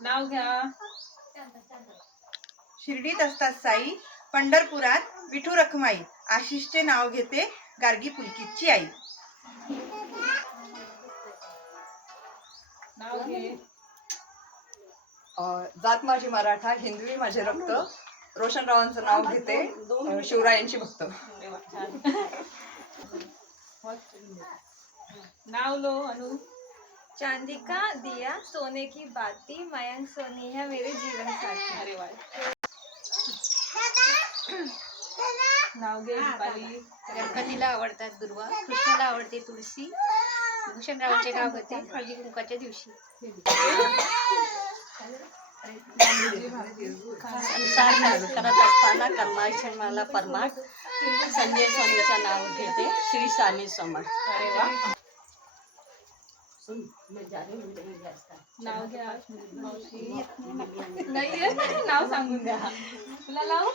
नाव घ्या. शिर्डीत असतात साई, पंढरपुरात विठू रखमाई. आशिषचे नाव घेते गार्गी पुलकितची आई. नाव घे. जात माझी मराठा, हिंदवी माझे रक्त. रोशनरावांचं नाव घेते, शिवरायांची भक्त. नाव लो अनु. चांदी का दिया सोने की बाती, मयंक सोनी है मेरे जीवन साथी. अरे वा. नाव घे दीपाली. गणपतीला आवडतात दुर्वा, कृष्णाला आवडते तुळशी, भूषणरावांचे नाव होते हळदी कुंकाच्या दिवशी. संसार करत असताना कर्माची मला परमाट, संजय स्वामीचं नाव घेते श्री स्वामी समर्थ. अरे वा. नाव घ्या मावशी. नाही येत, नाव सांगून द्या. तुला लाव.